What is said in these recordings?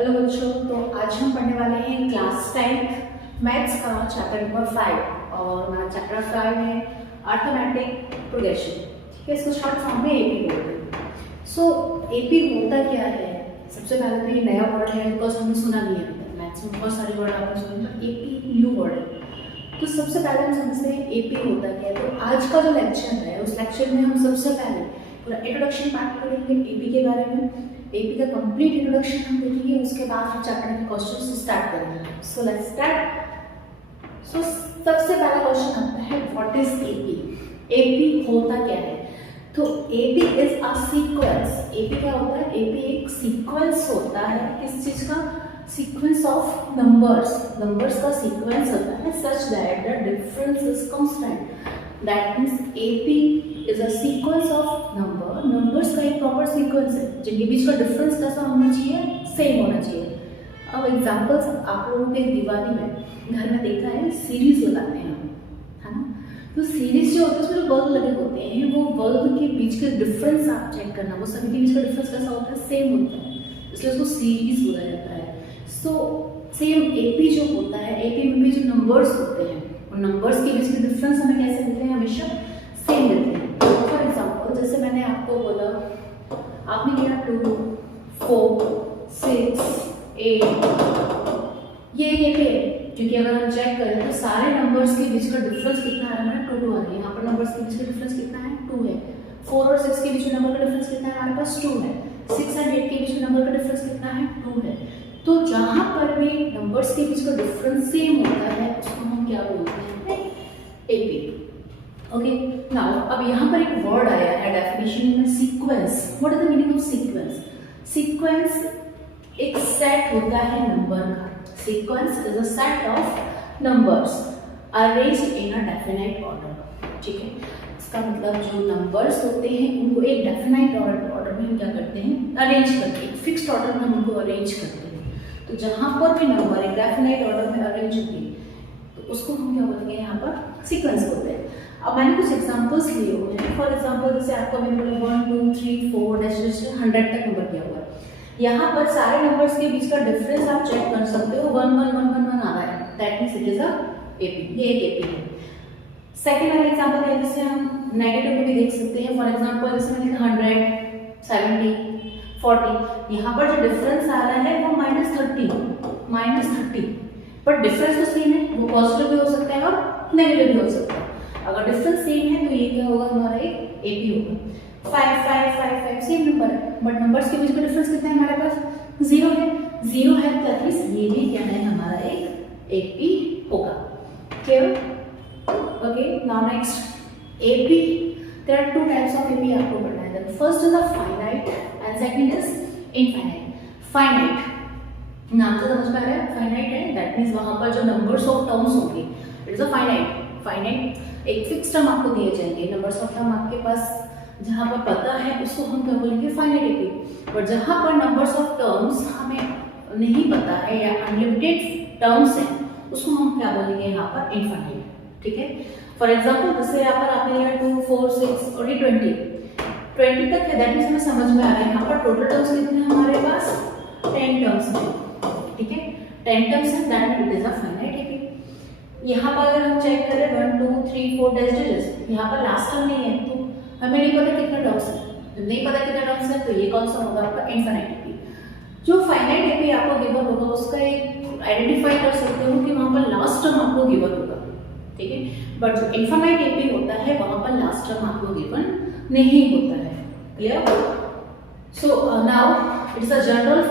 Hello बच्चों, तो आज हम पढ़ने वाले हैं क्लास 10 मैथ्स का चैप्टर नंबर 5 और हमारा चैप्टर 5 है अर्थमेटिक प्रोग्रेशन। ठीक है, इसको शॉर्ट फॉर्म में एपी बोलते हैं। सो एपी होता क्या है? सबसे पहले तो ये नया वर्ड है, बिकॉज हमने सुना नहीं है। मैथ्स में बहुत सारे वर्ड आपने सुने, तो एपी न्यू वर्ड है। तो सबसे पहले हम समझते हैं एपी होता क्या है। तो आज का जो लेक्चर है, उस लेक्चर में हम सबसे पहले पूरा इंट्रोडक्शन पार्ट करेंगे एपी के बारे में। एपी का कंप्लीट इंट्रोडक्शन हम देखेंगे, उसके बाद हम चैप्टर के क्वेश्चन स्टार्ट करेंगे। So let's start. सो सबसे पहला क्वेश्चन आता है, व्हाट इज एपी? एपी होता क्या है? तो AP is a sequence. AP क्या होता है? एपी एक सीक्वेंस होता है। किस चीज का? Sequence of numbers. नंबर्स का सीक्वेंस होता है such that the difference is constant. That means AP is a sequence of number. Numbers का एक प्रॉपर सीक्वेंस है जिनके बीच का डिफरेंस कैसा होना चाहिए? सेम होना चाहिए। अब एग्जांपल्स आप लोगों के दिवाली में घर में देखा है, सीरीज लगाते हैं हम, है ना? तो सीरीज जो होती है उसमें जो बल्ब लगे होते हैं, वो बल्ब के बीच के डिफरेंस आप चेक करना, वो सभी के बीच का डिफरेंस कैसा होता है? सेम होता है, इसलिए उसको सीरीज बोला जाता है। सो सेम एपी जो होता है, एपी में भी जो नंबर्स होते हैं, उन नंबर्स के बीच के डिफरेंस हमें कैसे मिलते हैं? हमेशा सेम मिलते हैं। फॉर एग्जाम्पल, जैसे मैंने आपको बोला, आपने किया 2, 4, 6, 8, ये एपी है, क्योंकि अगर हम चेक करें तो सारे नंबर्स के बीच का डिफरेंस कितना है? हमारा 2 आ रहा है। यहाँ पर नंबर्स के बीच का डिफरेंस कितना है? 2 है। 4 और 6 के बीच में नंबर का डिफरेंस कितना है? हमारे पास 2 है। 6 और 8 के बीच में नंबर का डिफरेंस कितना है? 2 है। तो जहां पर भी नंबर्स के बीच का डिफरेंस सेम होता है, उसको हम क्या बोलते हैं? एपी। ओके, नाउ अब यहाँ पर एक वर्ड आया है डेफिनेशन में, sequence. What is the meaning of sequence? Sequence एक सेट होता है नंबर का। Sequence is a set of numbers arranged in a definite order. ठीक है, इसका मतलब जो नंबर्स होते हैं उनको एक डेफिनाइट ऑर्डर में हम क्या करते हैं? अरेंज करते हैं। फिक्स्ड ऑर्डर में हम उनको अरेंज करते हैं। तो जहां पर भी नंबर एक डेफिनाइट ऑर्डर में अरेंज होंगे तो उसको हम क्या बोलेंगे? यहाँ पर सीक्वेंस बोलते हैं। अब मैंने कुछ एग्जांपल्स लिए हुए हैं। फॉर एग्जांपल, जैसे आपको मैंने बोला 1 2 3 4 100 तक नंबर दिया हुआ है। यहाँ पर सारे नंबर्स के बीच का डिफरेंस आप चेक कर सकते हो, 1 1 1 1 1 आ रहा है। That means it is a AP. ये एक एपी है। सेकंड वाला एग्जांपल है, जैसे हम नेगेटिव में भी देख सकते हैं। फॉर एग्जांपल, जैसे मैंने लिखा 100 70 40, यहाँ पर जो डिफरेंस आ रहा है वो -30, बट डिफरेंस तो सेम है। वो पॉजिटिव भी हो सकता है और नेगेटिव भी हो सकता है। अगर डिफरेंस सेम है तो ये क्या होगा? हमारा एक एपी होगा। 5 5 5 5 सेम नंबर है, बट नंबर्स के बीच में डिफरेंस कितना है? हमारे पास 0 है। 0 है तो ये भी क्या है? हमारा एक एपी होगा। Clear? Okay, now next AP. There are 2 types of AP आपको पढ़ना है। First is a finite and second is infinite. Finite नाम से समझ पा रहे हैं, फाइनाइट है, दैट मींस वहां पर जो नंबर्स ऑफ टर्म्स होंगे, इट इज अ फाइनाइट एक फिक्स टर्म आपको दिए जाएंगे। नंबर्स ऑफ टर्म आपके पास जहां पर पता है उसको हम क्या बोलेंगे? Finite AP. बट जहां पर नंबर्स ऑफ टर्म्स हमें नहीं पता है या अनलिमिटेड टर्म्स हैं, उसको हम क्या बोलेंगे? यहाँ पर इनफाइनाइट। ठीक है, फॉर एग्जाम्पल, जैसे यहाँ पर आपने लिया 2 4 6 और ये 20 तक है। दैट मींस हमें समझ में आ रहा है यहाँ पर टोटल टर्म्स कितने हैं हमारे पास? 10 टर्म्स हैं। ठीक है, 10 टर्म्स है, that means it is a finite AP. यहाँ पर अगर हम चेक करें 1 2 3 4 डैश, यहाँ पर लास्ट टर्म नहीं है तो हमें नहीं पता कितने टर्म्स है। जब नहीं पता कितने टर्म्स है तो ये कौन सा होगा? आपका इनफाइनाइट एपी। जो फाइनाइट एपी आपको गिवन होगा उसका एक आइडेंटिफाई कर सकते हो कि वहां पर लास्ट टर्म आपको गिवन होगा। ठीक है, बट जो इनफाइनाइट एपी होता है वहां पर लास्ट टर्म आपको गिवन नहीं होता है। Clear? So now it is a general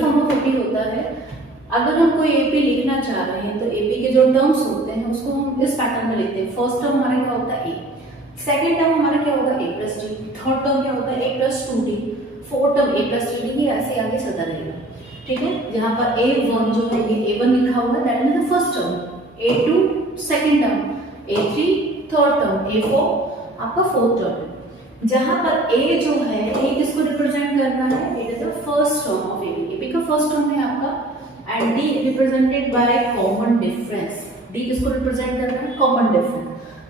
form of AP होता है। अगर हम कोई एपी लिखना चाह रहे हैं तो एपी के जो टर्म्स होते हैं उसको हम इस पैटर्न में लिखते हैं। फर्स्ट टर्म हमारा क्या होता है? ए। सेकंड टर्म हमारा क्या होगा? a + d। थर्ड टर्म क्या होता है? a + 2d। Fourth term a + 3d। ये ऐसे आगे चलता रहेगा। ठीक है, यहाँ पर a1 जो है ये a1 लिखा हुआ है, that means the first term. a2 second term, a3 third term, a4 आपका फोर्थ टर्म। जहां पर a जो है ये किसको रिप्रेजेंट कर रहा है? It is the first term of AP. AP का फर्स्ट टर्म है आपका, and d represented by common difference. d किसको रिप्रेजेंट कर रहा है? Common difference.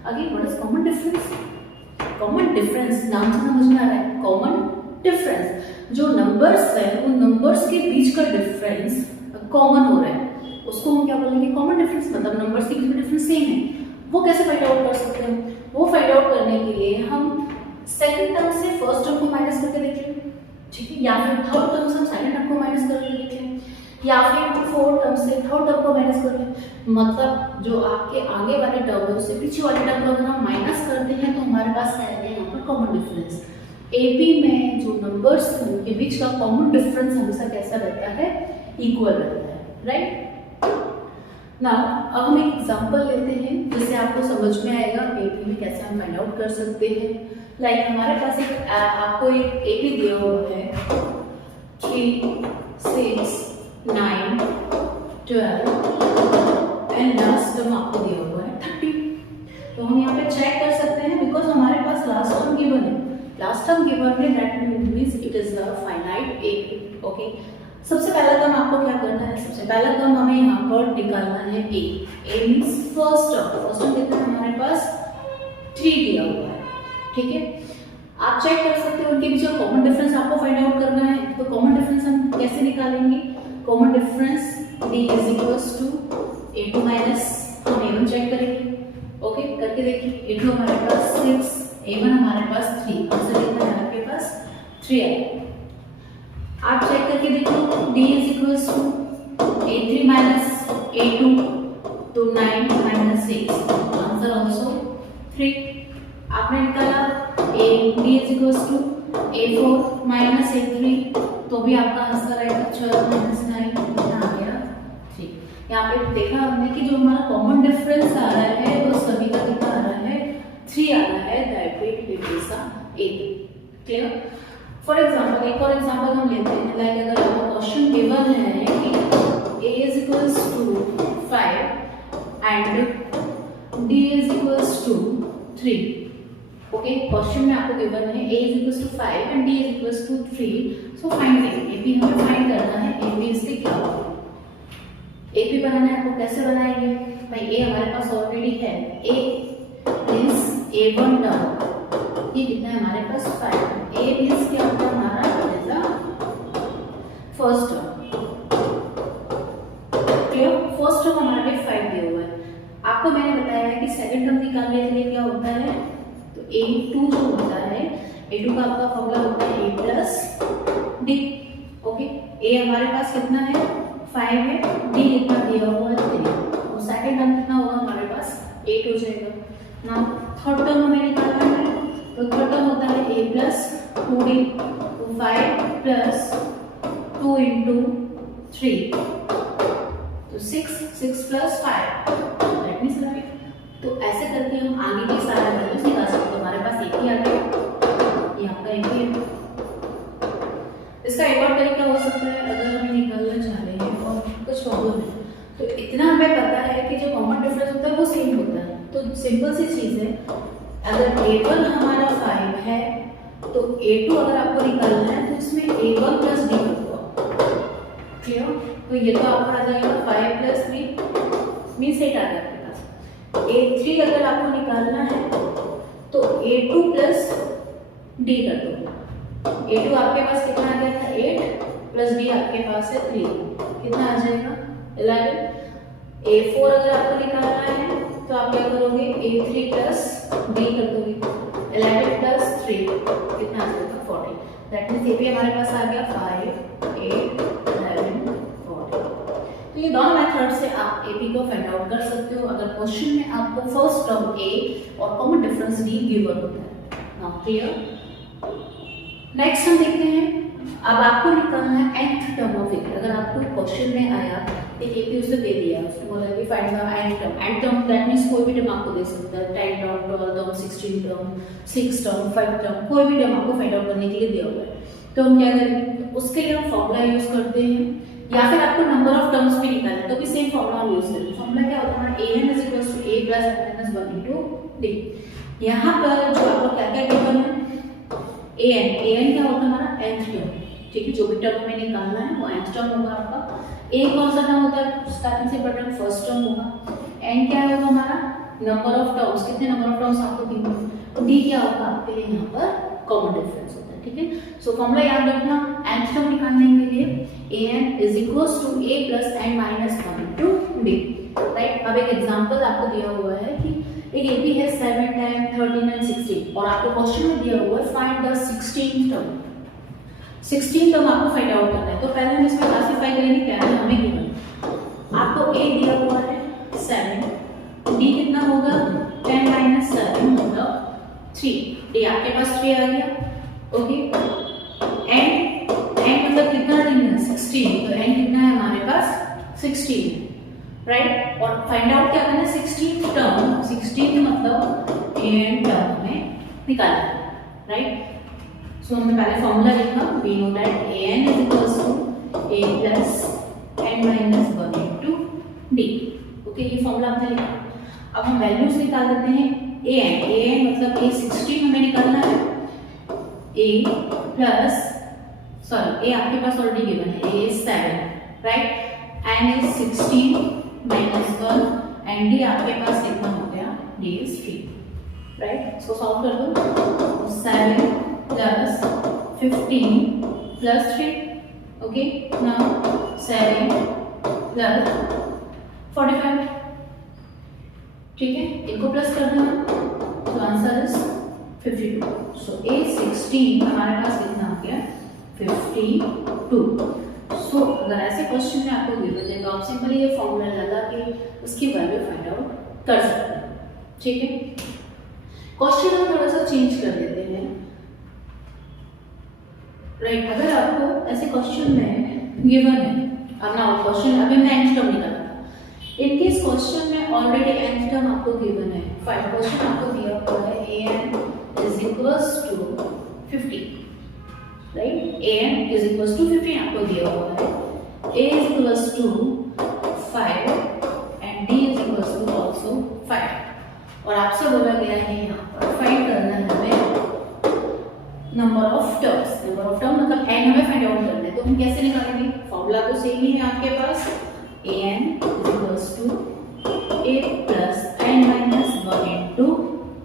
Again what is common difference? Common difference नाम से समझ में आ रहा है, कॉमन डिफरेंस, जो नंबर्स है उन नंबर्स के बीच का डिफरेंस कॉमन हो रहा है उसको हम क्या बोलेंगे, कॉमन डिफरेंस। मतलब नंबर्स के बीच में डिफरेंस सेम है, वो कैसे फाइंड आउट कर सकते हैं? वो फाइंड आउट करने के लिए हम सेकंड टर्म से फर्स्ट टर्म को माइनस करके देख लें, ठीक है, या फिर थर्ड टर्म से हम सेकंड टर्म को माइनस करके देख लें, या फिर फोर्थ टर्म से थर्ड टर्म को माइनस कर लें। मतलब जो आपके आगे वाले टर्म है उससे पीछे वाले टर्म को अगर हम माइनस करते हैं तो हमारे पास आएगा यहाँ पर कॉमन डिफरेंस। एपी में जो नंबर्स हैं उनके बीच का कॉमन डिफरेंस हमेशा कैसा रहता है, इक्वल रहता है, राइट ना। अब हम एक एग्जांपल लेते हैं जिससे आपको समझ में आएगा एपी में कैसे हम फाइंड आउट कर सकते हैं। लाइक हमारे पास एक आपको एक एपी दिया हुआ है 3, 6, 9, 12 एंड लास्ट टर्म आपको दिया हुआ है 30। तो हम यहाँ पे चेक कर सकते हैं बिकॉज हमारे पास लास्ट टर्म गिवन है, लास्ट टर्म गिवन है, that means it is a finite AP. Okay, सबसे पहला टर्म आपको क्या करना है, सबसे पहला टर्म हमें यहाँ पर निकालना है ए मींस फर्स्ट टर्म कितना है हमारे पास 3 दिया हुआ है, ठीक है। आप चेक कर सकते हो उनके बीच कॉमन डिफरेंस आपको फाइंड आउट करना है। तो कॉमन डिफरेंस हम कैसे निकालेंगे, common difference d is equals to a2 minus हम a1 चेक करेंगे, ओके करके देखिए। a2 हमारे पास 6, a1 हमारे पास 3, आंसर कितना है आपके पास 3 है। आप चेक करके देखो d is equals to a3 minus a2 तो 9 माइनस 6, आंसर आल्सो 3। आपने निकाला d is equals to a4 minus a3 तो भी आपका आंसर आएगा 12 माइनस 9 कितना आ गया 3। यहाँ पे देखा हमने कि जो हमारा कॉमन डिफरेंस आ रहा है वो सभी का कितना आ रहा है 3 आ रहा है, that means it is a AP. Clear? For example एक और एग्जांपल हम लेते हैं। लाइक अगर आपको क्वेश्चन गिवन है कि a is equals to 5 and d is equals to 3, okay question में आपको गिवन है a is equals to 5 and d is equals to 3, so find AP हमें फाइंड करना है। एपी इससे क्या होगा, एपी बनाना है आपको कैसे बनाएंगे भाई, a हमारे पास ऑलरेडी है, a इज a1 टर्म, ये कितना है हमारे पास 5, a इज क्या होगा हमारा is a first term. Clear? First term हमारे लिए 5 दिया हुआ है। आपको मैंने बताया है कि सेकंड टर्म निकालने के लिए क्या होता है, तो a2 जो होता है, a2 का आपका फॉर्मूला होता है a plus d, okay. a हमारे पास कितना है 5 है, d कितना दिया हुआ है 3, तो सेकंड टर्म कितना होगा हमारे पास 8 हो जाएगा ना। थर्ड टर्म हमें निकालना है, तो थर्ड टर्म होता है a प्लस 2d, तो 5 प्लस 2 इंटू 3 तो 6 प्लस 5 दैट मींस राइट। तो ऐसे करके हम आगे के सारे वैल्यूज निकाल सकते हैं। हमारे पास एक ही आ गया, ये आपका एक ही है। इसका एक और तरीका हो सकता है, अगर हमें निकालना चाह रहे हैं और कुछ प्रॉब्लम है तो इतना हमें पता है कि जो कॉमन डिफरेंस होता है वो सेम होता है। तो सिंपल सी चीज है, अगर a1 हमारा 5 है तो a2 अगर आपको निकालना है तो इसमें a1 प्लस d होगा। क्लियर? तो ये तो आपका आ जाएगा 5 प्लस 3 मींस 8 आ गया आपके पास। a3 अगर आपको निकालना है तो a2 प्लस d कर दो। a2 आपके पास कितना आ गया था 8 प्लस d आपके पास है 3, कितना आ जाएगा 11। a4 अगर आपको निकालना है तो आप क्या करोगे a3 प्लस d कर दोगे, 11 प्लस 3 कितना आ जाएगा 40, दैट मींस ये भी हमारे पास आ गया 5, 8, 11, 40। तो ये दोनों मेथड से आप एपी को फाइंड आउट कर सकते हो अगर क्वेश्चन में आपको फर्स्ट टर्म a और कॉमन डिफरेंस d गिवन होता है। Now clear? नेक्स्ट हम देखते हैं, अब आपको निकालना है nth टर्म ऑफ एपी। अगर आपको क्वेश्चन में आया एक एपी उसने दे दिया, उसने बोला कि find the nth term that means कोई भी टर्म आपको दे सकता है, 10 term, 12 term, 16 term, 6 term, 5 term, कोई भी टर्म आपको फाइंड आउट करने के लिए दिया हुआ है। तो हम क्या करेंगे, उसके लिए हम फॉर्मूला यूज करते हैं, या फिर आपको नंबर ऑफ टर्म्स भी निकालना है तो भी सेम फॉर्मूला हम यूज करेंगे। फॉर्मूला क्या होता है हमारा an is equals to a plus n minus 1 into d। यहाँ पर जो आपको क्या क्या गिवन है an क्या होता है हमारा nth टर्म, ठीक है, जो भी टर्म हमें निकालना है वो nth टर्म होगा आपका। a कौन सा टर्म होता है, स्टार्टिंग से पढ़ रहे फर्स्ट टर्म होगा। n क्या होगा हमारा नंबर ऑफ टर्म्स, कितने नंबर ऑफ टर्म्स आपको गिवन है। d क्या होगा आपके लिए यहाँ पर कॉमन डिफरेंस होता है, ठीक है। सो फॉर्मूला याद रखना, nth टर्म निकालने के लिए an is equals to a plus n minus 1 into d, right. अब एक एग्जांपल आपको दिया हुआ है कि एक एपी है 7, 10, 13 एंड 16 और आपको क्वेश्चन में दिया हुआ है find the 16th term. 16th term आपको फाइंड आउट करना है, तो पहले हम इसमें क्लासिफाई करेंगे क्या है हमें गिवन। आपको a दिया हुआ है 7, d कितना होगा 10 माइनस 7 मतलब 3, d आपके पास 3 आ गया, ओके। n मतलब कितना दिन है 16, तो n कितना है हमारे पास 16, राइट। और फाइंड आउट क्या करना है 16th टर्म, 16 मतलब an टर्म हमें निकालना है, राइट। सो हमने पहले फॉर्मूला लिखा, we know that an is equals to a plus n minus 1 into d, okay. ये फॉर्मूला हमने लिखा। अब हम वैल्यूज निकाल देते हैं an मतलब a 16 हमें निकालना है, a प्लस सॉरी a आपके पास ऑलरेडी गिवन है, a is 7, right. n is 16 minus 1 and d आपके पास कितना हो गया, d is 3, राइट। इसको सॉल्व कर दो, 7 plus 15 plus 3, okay. Now 7 plus 45, ठीक है, इनको प्लस कर देना, तो आंसर इज 52। सो a 16 हमारे पास कितना आ गया 52। सो अगर ऐसे क्वेश्चन में आपको गिवन है तो आप सिंपली ये फॉर्मूला लगा के उसकी वैल्यू फाइंड आउट कर सकते हैं, ठीक है। क्वेश्चन हम थोड़ा सा चेंज कर देते हैं, राइट। अगर आपको ऐसे क्वेश्चन में गिवन है, अब ना क्वेश्चन अभी मैं nth टर्म निकाला था, इन केस क्वेश्चन में ऑलरेडी nth टर्म आपको गिवन है, फाइंड क्वेश्चन आपको दिया हुआ है an is equals to 50, right. an is equals to 50 आपको दिया हुआ है, a is equals to 5 and d is equals to also 5 और आपसे बोला गया है यहाँ पर फाइंड करना है हमें number of terms. Number of term मतलब n हमें फाइंड आउट करना है, तो हम कैसे निकालेंगे, फॉर्मूला तो सेम ही है आपके पास, an is equals to a plus n minus 1 into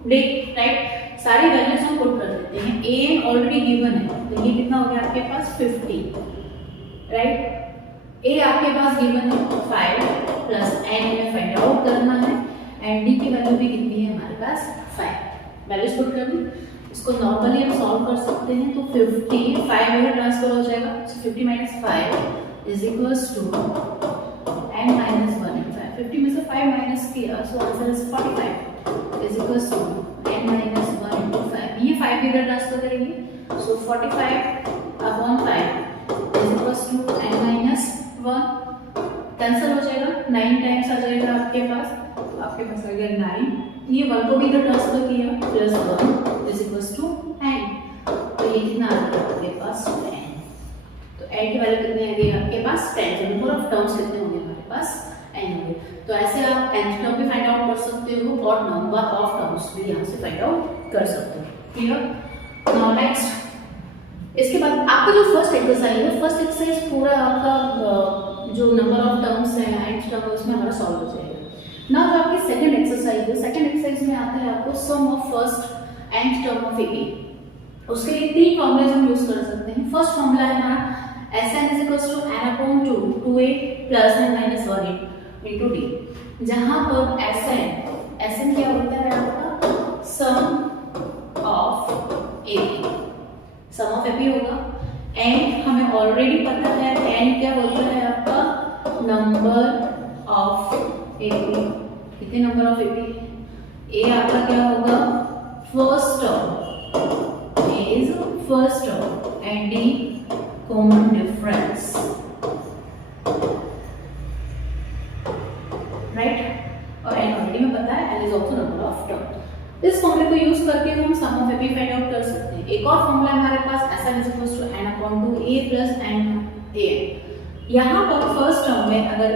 d, right. सारी वैल्यूज हम पुट कर देते हैं, an ऑलरेडी गिवन है, तो ये कितना हो गया आपके पास 50, राइट। a आपके पास गिवन है 5 प्लस n हमें फाइंड आउट करना है एंड d की वैल्यू भी कितनी है हमारे पास 5, वैल्यूज पुट कर दी। इसको नॉर्मली हम सॉल्व कर सकते हैं, तो 50 5 में ट्रांसफर हो जाएगा, 50 minus 5 is equals to n minus 1 in 5, 50 में से 5 माइनस किया, so answer is 45 is equals to n minus 1 into 5, ये 5 इधर ट्रांसफर करेंगे, so 45 upon 5 is equals to n minus 1, cancel हो जाएगा, 9 टाइम्स आ जाएगा आपके पास, तो आपके पास आ गया 9, ये 1 को भी इधर ट्रांसफर किया, plus 1 is equals to n, तो ये कितना आ गया आपके पास 10, तो n की वैल्यू कितनी आ गई आपके पास 10, तो नंबर ऑफ टर्म्स कितने होंगे हमारे पास n होंगे। तो ऐसे आप nth टर्म भी फाइंड आउट कर सकते हो और नंबर ऑफ टर्म्स भी यहाँ से फाइंड आउट कर सकते हो, क्लियर। नाउ नेक्स्ट, इसके बाद आपका जो फर्स्ट एक्सरसाइज है, फर्स्ट एक्सरसाइज पूरा आपका जो नंबर ऑफ टर्म्स है nth टर्म उसमें हमारा सॉल्व हो जाएगा। ना जो आपकी सेकंड एक्सरसाइज है, सेकंड एक्सरसाइज में आता है आपको sum of first nth term of AP, उसके लिए 3 फॉर्मूलाज हम यूज कर सकते हैं। फर्स्ट फॉर्मूला है हमारा Sn is equals to n upon 2 2a plus n minus 1 into d, जहां पर Sn क्या होता है आपका sum of AP, sum of AP होगा। n हमें ऑलरेडी पता है, n क्या होता है आपका नंबर ऑफ एपी, कितने नंबर ऑफ एपी, a आपका क्या होगा first term, a is first term and d common difference, right। और n ऑलरेडी में पता है, n is also number of term। इस फॉर्मूले को यूज करके हम सम ऑफ एपी फाइंड आउट कर सकते हैं। एक और फॉर्मूला हमारे पास Sn is equals to n upon 2a plus n an। यहाँ पर फर्स्ट टर्म में अगर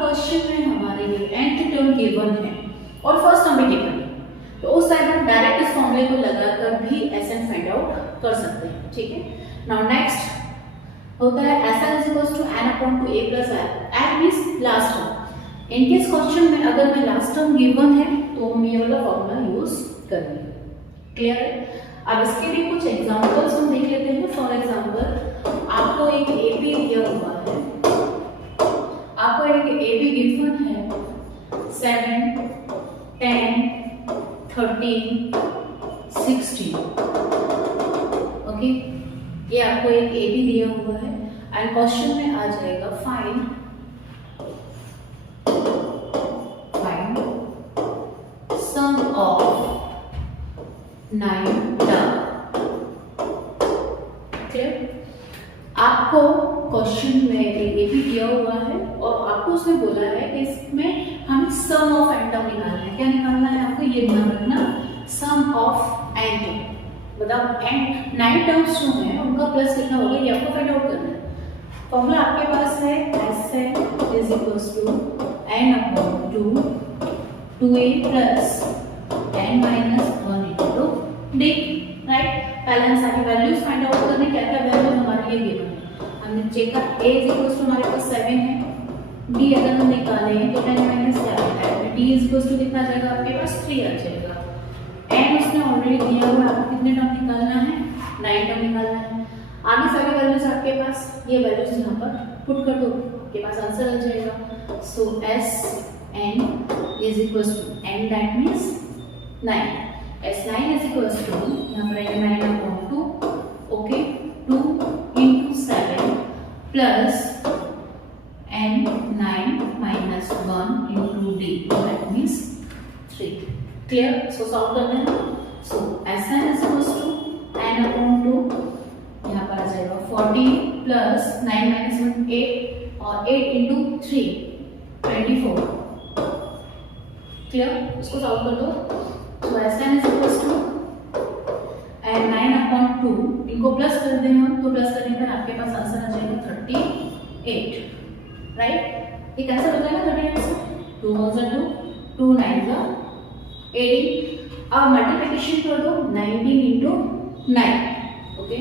क्वेश्चन में हमारे लिए nth टर्म गिवन है और फर्स्ट टर्म भी गिवन है, तो उस टाइम हम डायरेक्ट इस फॉर्मूले को लगाकर भी Sn फाइंड आउट कर सकते हैं, ठीक है। नाउ नेक्स्ट होता है Sn is equals to n upon 2a plus n means last term. In case question में अगर मैं लास्ट टर्म गिवन है तो हम ये वाला फॉर्मूला यूज करेंगे, क्लियर है। अब इसके लिए कुछ एग्जांपल्स हम देख लेते हैं। फॉर एग्जांपल आपको एक एपी दिया हुआ है, आपको एक एपी गिवन है 7, 10, 13, 16। ओके, ये आपको एक एपी दिया हुआ है एंड क्वेश्चन में आ जाएगा फाइंड सम ऑफ 9 टर्म। आपको क्वेश्चन में एक एपी दिया हुआ है और आपको उसमें बोला है कि इसमें हमें सम ऑफ एन टर्म निकालना है। क्या निकालना है आपको, ये ध्यान रखना, सम ऑफ एन टर्म, मतलब एन 9 टर्म्स जो हैं उनका प्लस कितना होगा ये आपको फाइंड आउट करना है। फॉर्मूला आपके पास है Sn is equals to n upon 2 2a plus n minus 1 into d, right. पहले सारी वैल्यूज फाइंड आउट करने, क्या क्या वैल्यूज हमारे लिए गिवन है हमने चेक कर। a इज इक्वल्स टू हमारे पास 7 है, d अगर हम निकालें तो 10 माइनस 7 है, d इज इक्वल्स टू कितना आ जाएगा आपके पास 3 आ जाएगा। n उसने ऑलरेडी दिया हुआ है, आपको कितने टर्म निकालना है 9 टर्म निकालना है। आगे सारी वैल्यूज आपके पास, ये वैल्यूज यहाँ पर पुट कर दो, आपके पास आंसर आ जाएगा। So Sn is equals to n that means 9, S9 is equals to यहाँ पर आएगा 9 upon 2, okay, 2 into 7 plus n 9 minus 1 into d that means 3। Clear, इसको सॉल्व करना है। So Sn is equals to n upon 2, यहाँ पर आ जाएगा 40 plus 9 minus 1 8 और 8 into 3 24। क्लियर, इसको सॉल्व कर दो। तो Sn is equals to and 9 upon 2, इनको प्लस कर दें हम, तो प्लस करने पर आपके पास आंसर आ जाएगा 38, राइट। ये कैसे होता है ना 38 से, 2 1 2 2 9 18। अब मल्टीप्लिकेशन कर दो 19 into 9, ओके।